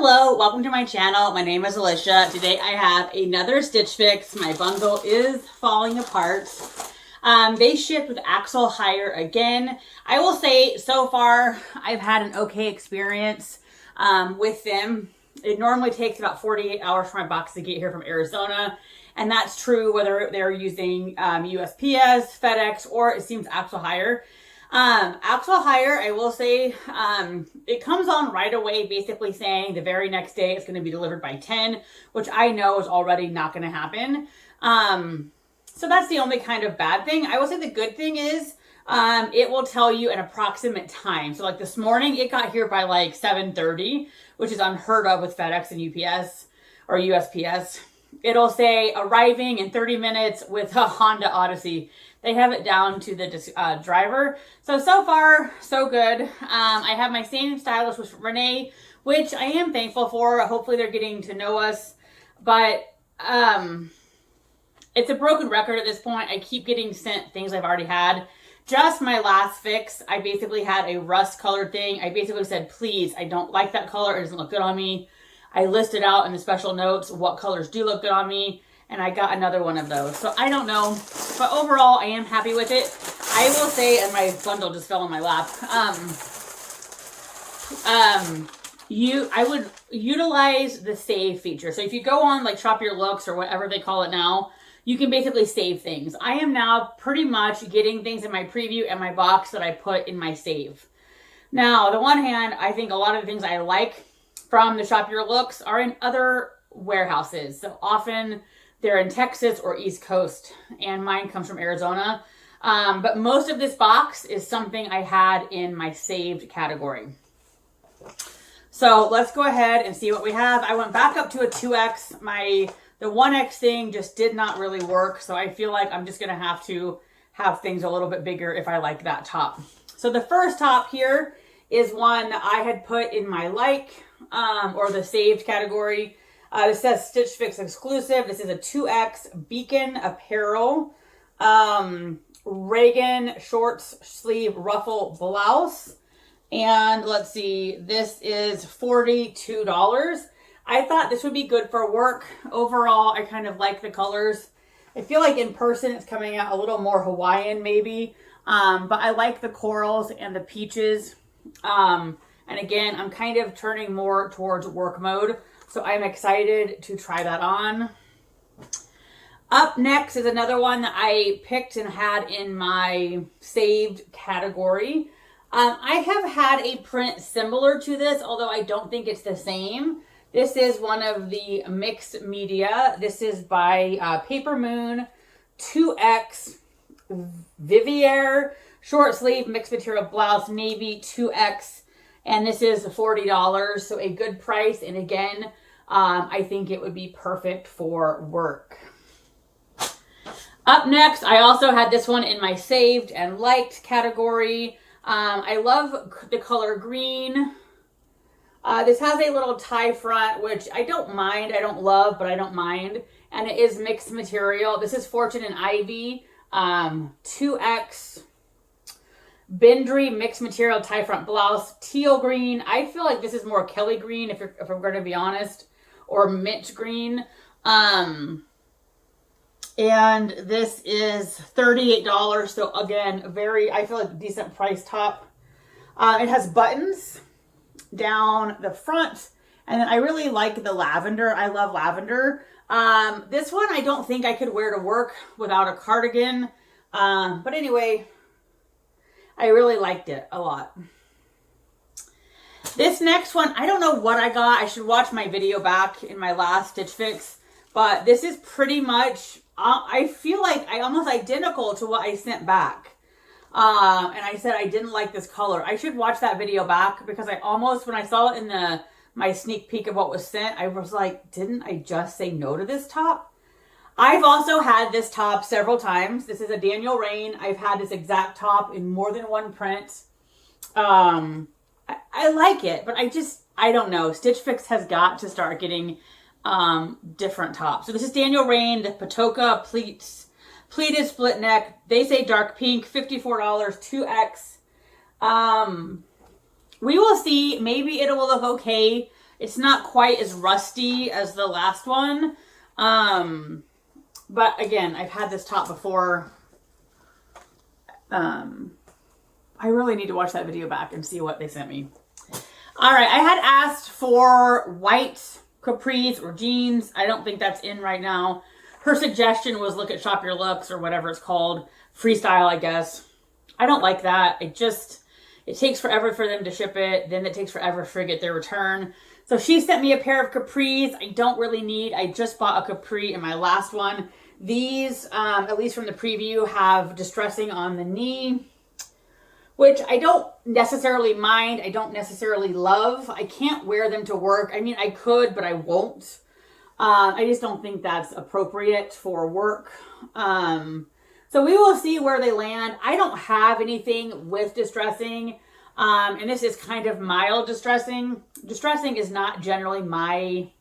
Hello, welcome to my channel. My name is Alicia. Today I have another Stitch Fix. My bundle is falling apart. They shipped with Axel Hire again. I will say so far I've had an okay experience with them. It normally takes about 48 hours for my box to get here from Arizona. And that's true whether they're using USPS, FedEx, or it seems Axel Hire. Axel Hire, I will say, it comes on right away, basically saying the very next day it's going to be delivered by 10, which I know is already not going to happen. So that's the only kind of bad thing. I will say the good thing is, it will tell you an approximate time. So like this morning, it got here by like 7:30, which is unheard of with FedEx and UPS or USPS. It'll say arriving in 30 minutes with a Honda Odyssey. They have it down to the driver. So far, so good. I have my same stylist with Renee, which I am thankful for. Hopefully they're getting to know us. But it's a broken record at this point. I keep getting sent things I've already had. Just my last fix, I basically had a rust colored thing. I basically said, please, I don't like that color. It doesn't look good on me. I listed out in the special notes what colors do look good on me. And I got another one of those. So I don't know. But overall, I am happy with it. I will say, and my bundle just fell on my lap. I would utilize the save feature. So if you go on like Shop Your Looks or whatever they call it now, you can basically save things. I am now pretty much getting things in my preview and my box that I put in my save. Now, on the one hand, I think a lot of the things I like from the Shop Your Looks are in other warehouses. So often they're in Texas or East Coast, and mine comes from Arizona. But most of this box is something I had in my saved category. So let's go ahead and see what we have. I went back up to a 2X. The 1X thing just did not really work. So I feel like I'm just going to have things a little bit bigger if I like that top. So the first top here is one I had put in my or the saved category. This says Stitch Fix exclusive. This is a 2X Beacon Apparel Reagan shorts sleeve ruffle blouse. And let's see, this is $42. I thought this would be good for work. Overall, I kind of like the colors. I feel like in person it's coming out a little more Hawaiian maybe. But I like the corals and the peaches. And again, I'm kind of turning more towards work mode. So I'm excited to try that on. Up next is another one that I picked and had in my saved category. I have had a print similar to this, although I don't think it's the same. This is one of the mixed media. This is by Paper Moon 2X Vivier short sleeve mixed material blouse navy 2X. And this is $40, so a good price. And again, I think it would be perfect for work. Up next, I also had this one in my saved and liked category. I love the color green. This has a little tie front, which I don't mind. I don't love, but I don't mind. And it is mixed material. This is Fortune and Ivy 2X Bindry mixed material tie front blouse, teal green. I feel like this is more Kelly green if I'm going to be honest, or mint green. And this is $38. So again, I feel like a decent price top. It has buttons down the front, and then I really like the lavender. I love lavender. This one I don't think I could wear to work without a cardigan. But anyway, I really liked it a lot. This next one, I don't know what I got. I should watch my video back in my last Stitch Fix. But this is pretty much, I feel like almost identical to what I sent back. And I said I didn't like this color. I should watch that video back because I almost, when I saw it in my sneak peek of what was sent, I was like, didn't I just say no to this top? I've also had this top several times. This is a Daniel Rain. I've had this exact top in more than one print. I like it, but I don't know. Stitch Fix has got to start getting different tops. So this is Daniel Rain, the Patoka pleated split neck. They say dark pink, $54, 2X. We will see. Maybe it will look okay It's not quite as rusty as the last one. But again, I've had this top before. I really need to watch that video back and see what they sent me. All right, I had asked for white capris or jeans. I don't think that's in right now. Her suggestion was look at Shop Your Looks or whatever it's called. Freestyle, I guess. I don't like that. It takes forever for them to ship it. Then it takes forever to get their return. So she sent me a pair of capris I don't really need. I just bought a capri in my last one. These, at least from the preview, have distressing on the knee, which I don't necessarily mind. I don't necessarily love. I can't wear them to work. I mean, I could, but I won't. I just don't think that's appropriate for work. So we will see where they land. I don't have anything with distressing. And this is kind of mild distressing. Distressing is not generally my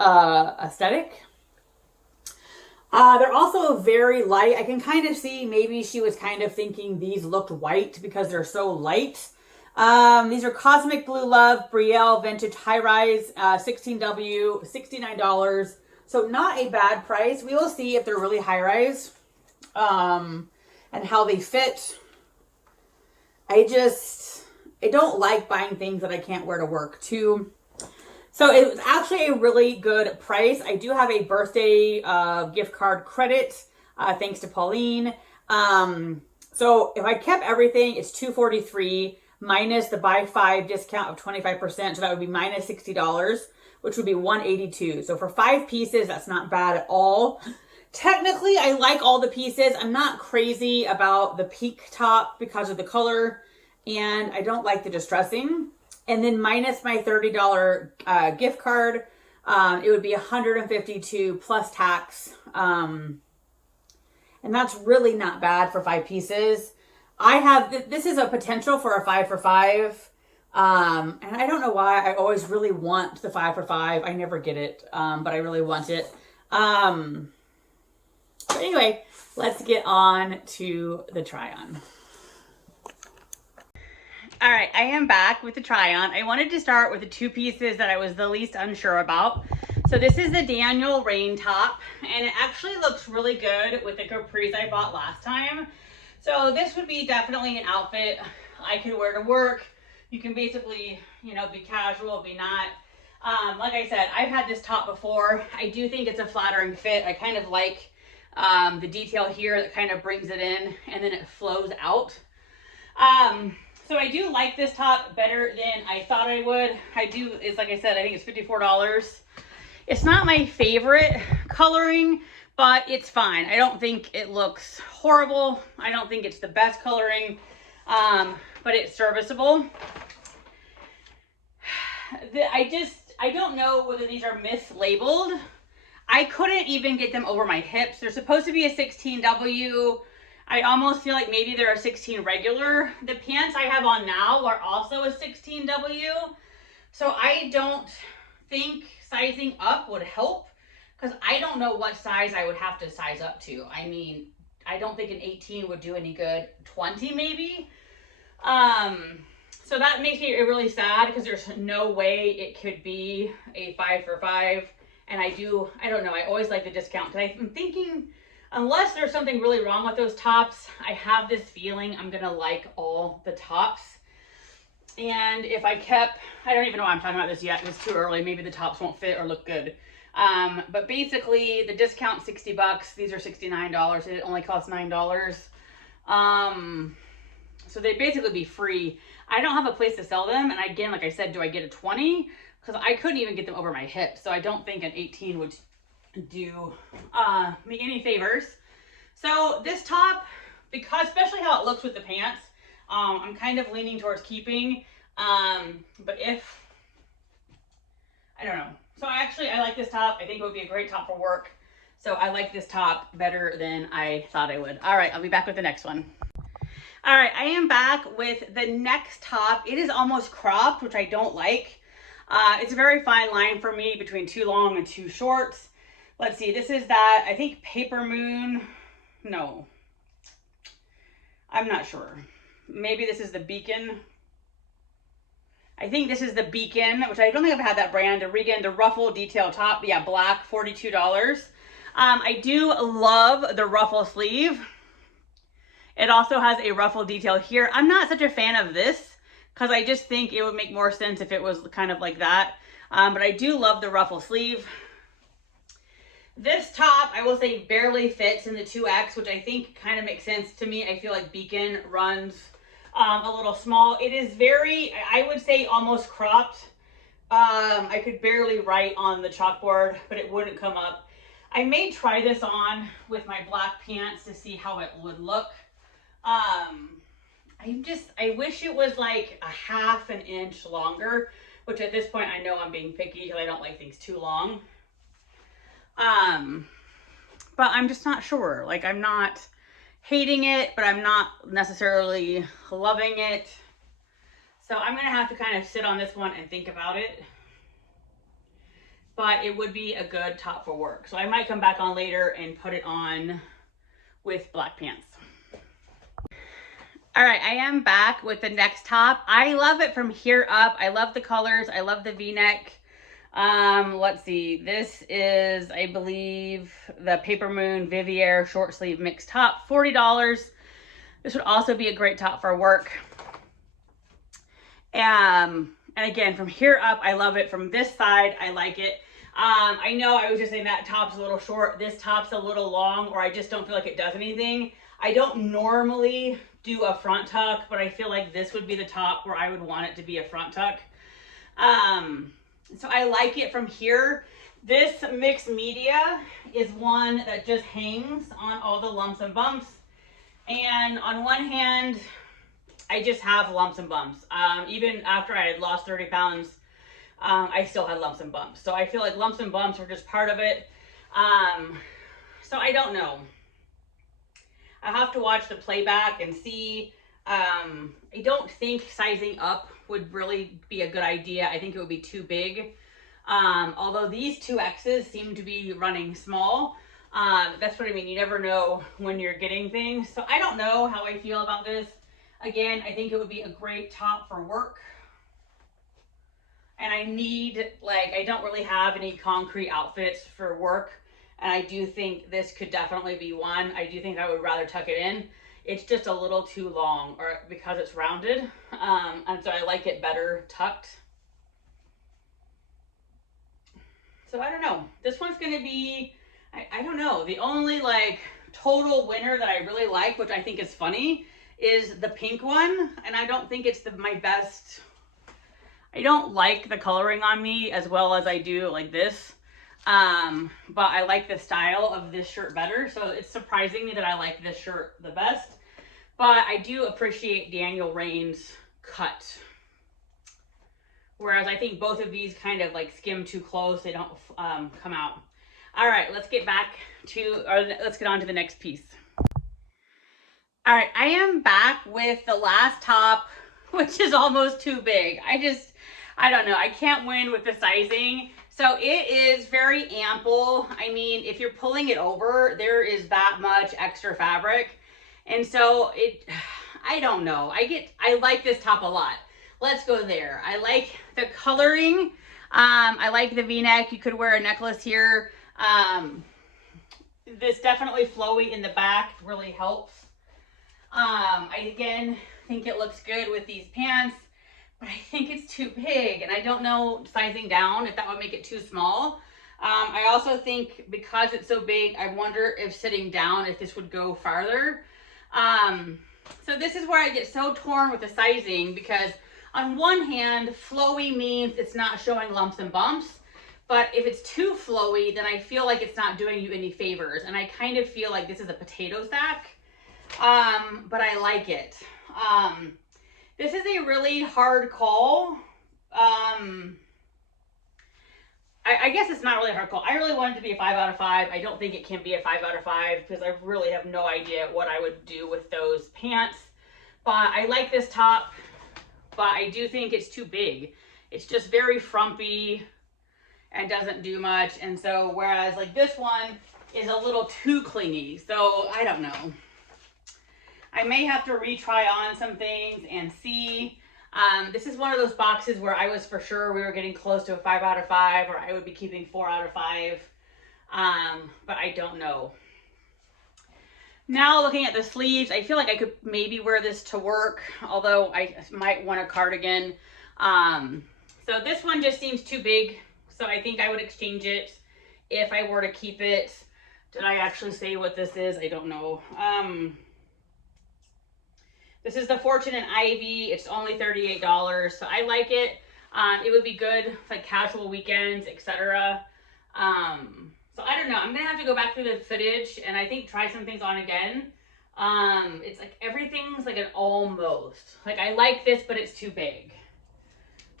aesthetic. They're also very light. I can kind of see maybe she was kind of thinking these looked white because they're so light. These are Cosmic Blue Love Brielle Vintage High Rise 16W, $69. So not a bad price. We will see if they're really high rise and how they fit. I don't like buying things that I can't wear to work too. So it was actually a really good price. I do have a birthday gift card credit, thanks to Pauline. So if I kept everything, it's $243 minus the buy 5 discount of 25%. So that would be minus $60, which would be $182. So for 5 pieces, that's not bad at all. Technically, I like all the pieces. I'm not crazy about the peak top because of the color, and I don't like the distressing. And then minus my $30 gift card, it would be $152 plus tax. And that's really not bad for 5 pieces. This is a potential for a 5 for 5. And I don't know why I always really want the 5 for 5. I never get it, but I really want it. But anyway, let's get on to the try on. All right, I am back with the try on. I wanted to start with the 2 pieces that I was the least unsure about. So this is the Daniel Rain top, and it actually looks really good with the capris I bought last time. So this would be definitely an outfit I could wear to work. You can basically, be casual, be not. Like I said, I've had this top before. I do think it's a flattering fit. I kind of like the detail here that kind of brings it in and then it flows out. So I do like this top better than I thought I would. It's like I said, I think it's $54. It's not my favorite coloring, but it's fine. I don't think it looks horrible. I don't think it's the best coloring, but it's serviceable. I don't know whether these are mislabeled. I couldn't even get them over my hips. They're supposed to be a 16W. I almost feel like maybe they're a 16 regular. The pants I have on now are also a 16W. So I don't think sizing up would help because I don't know what size I would have to size up to. I mean, I don't think an 18 would do any good. 20 maybe. So that makes me really sad because there's no way it could be a 5 for 5. And I don't know. I always like the discount because I'm thinking, unless there's something really wrong with those tops, I have this feeling I'm going to like all the tops. And if I don't even know why I'm talking about this yet. It was too early. Maybe the tops won't fit or look good. But basically the discount $60. These are $69. It only costs $9. So they basically be free. I don't have a place to sell them. And again, like I said, do I get a 20? Because I couldn't even get them over my hips. So I don't think an 18 would do me any favors. So this top, because especially how it looks with the pants, I'm kind of leaning towards keeping. But I don't know. So I like this top. I think it would be a great top for work. So I like this top better than I thought I would. All right, I'll be back with the next one. All right, I am back with the next top. It is almost cropped, which I don't like. It's a very fine line for me between too long and too short. Let's see, this is that, I think Paper Moon. No, I'm not sure. Maybe this is the Beacon. I think this is the Beacon, which I don't think I've had that brand. Again, the ruffle detail top. Yeah, black, $42. I do love the ruffle sleeve. It also has a ruffle detail here. I'm not such a fan of this because I just think it would make more sense if it was kind of like that. But I do love the ruffle sleeve. This top, I will say, barely fits in the 2X, which I think kind of makes sense to me. I feel like Beacon runs a little small. It is very, I would say, almost cropped. I could barely write on the chalkboard, but it wouldn't come up. I may try this on with my black pants to see how it would look. I wish it was like a half an inch longer, which at this point I know I'm being picky because I don't like things too long. But I'm just not sure. Like, I'm not hating it, but I'm not necessarily loving it. So I'm going to have to kind of sit on this one and think about it. But it would be a good top for work. So I might come back on later and put it on with black pants. All right, I am back with the next top. I love it from here up. I love the colors. I love the V-neck. Let's see. This is, I believe, the Paper Moon Vivier short sleeve mixed top, $40. This would also be a great top for work. And again, from here up, I love it. From this side, I like it. I know I was just saying that top's a little short. This top's a little long, or I just don't feel like it does anything. I don't normally do a front tuck, but I feel like this would be the top where I would want it to be a front tuck. So I like it from here. This mixed media is one that just hangs on all the lumps and bumps. And on one hand, I just have lumps and bumps. Even after I had lost 30 pounds, I still had lumps and bumps. So I feel like lumps and bumps are just part of it. So I don't know. I have to watch the playback and see. I don't think sizing up would really be a good idea. I think it would be too big. Although these 2Xs seem to be running small. That's what I mean. You never know when you're getting things. So I don't know how I feel about this. Again, I think it would be a great top for work. And I don't really have any concrete outfits for work. And I do think this could definitely be one. I do think I would rather tuck it in. It's just a little too long, or because it's rounded. And so I like it better tucked. So I don't know. This one's going to be, I don't know. The only like total winner that I really like, which I think is funny, is the pink one. And I don't think it's my best. I don't like the coloring on me as well as I do like this. But I like the style of this shirt better. So it's surprising me that I like this shirt the best. But I do appreciate Daniel Rain's cut. Whereas I think both of these kind of like skim too close. They don't come out. All right, let's get on to the next piece. All right, I am back with the last top, which is almost too big. I don't know. I can't win with the sizing. So it is very ample. I mean, if you're pulling it over, there is that much extra fabric. And so I don't know. I like this top a lot. Let's go there. I like the coloring. I like the V-neck. You could wear a necklace here. This definitely flowy in the back really helps. I again think it looks good with these pants, but I think it's too big, and I don't know sizing down if that would make it too small. I also think because it's so big, I wonder if sitting down, if this would go farther. So this is where I get so torn with the sizing, because on one hand, flowy means it's not showing lumps and bumps, but if it's too flowy, then I feel like it's not doing you any favors, and I kind of feel like this is a potato sack, but I like it. This is a really hard call. I guess it's not really a hard call. I really want it to be a 5 out of 5. I don't think it can be a 5 out of 5 because I really have no idea what I would do with those pants. But I like this top, but I do think it's too big. It's just very frumpy and doesn't do much. And so whereas like this one is a little too clingy. So I don't know. I may have to retry on some things and see. This is one of those boxes where I was for sure we were getting close to a 5 out of 5, or I would be keeping 4 out of 5. But I don't know. Now looking at the sleeves, I feel like I could maybe wear this to work, although I might want a cardigan. So this one just seems too big, so I think I would exchange it if I were to keep it. Did I actually say what this is? I don't know. This is the Fortune and Ivy. It's only $38, so I like it. It would be good for like casual weekends, etc. So I don't know. I'm gonna have to go back through the footage and I think try some things on again. It's like everything's like an almost. Like I like this, but it's too big.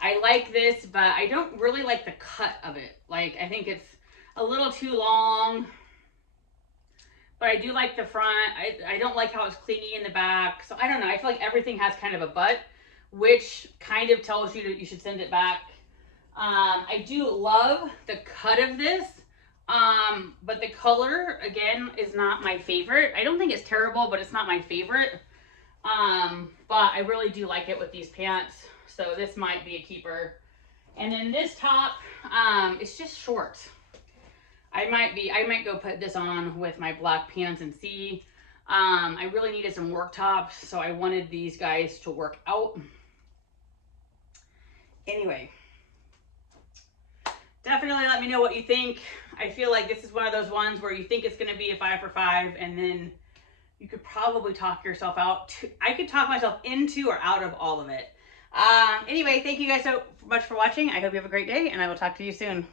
I like this, but I don't really like the cut of it. Like I think it's a little too long. But I do like the front. I don't like how it's clingy in the back. So I don't know. I feel like everything has kind of a butt, which kind of tells you that you should send it back. I do love the cut of this. But the color, again, is not my favorite. I don't think it's terrible, but it's not my favorite. But I really do like it with these pants. So this might be a keeper. And then this top, it's just short. I might go put this on with my black pants and see. I really needed some work tops, so I wanted these guys to work out. Anyway, definitely let me know what you think. I feel like this is one of those ones where you think it's going to be a 5 for 5, and then you could probably talk yourself out. I could talk myself into or out of all of it. Anyway, thank you guys so much for watching. I hope you have a great day, and I will talk to you soon.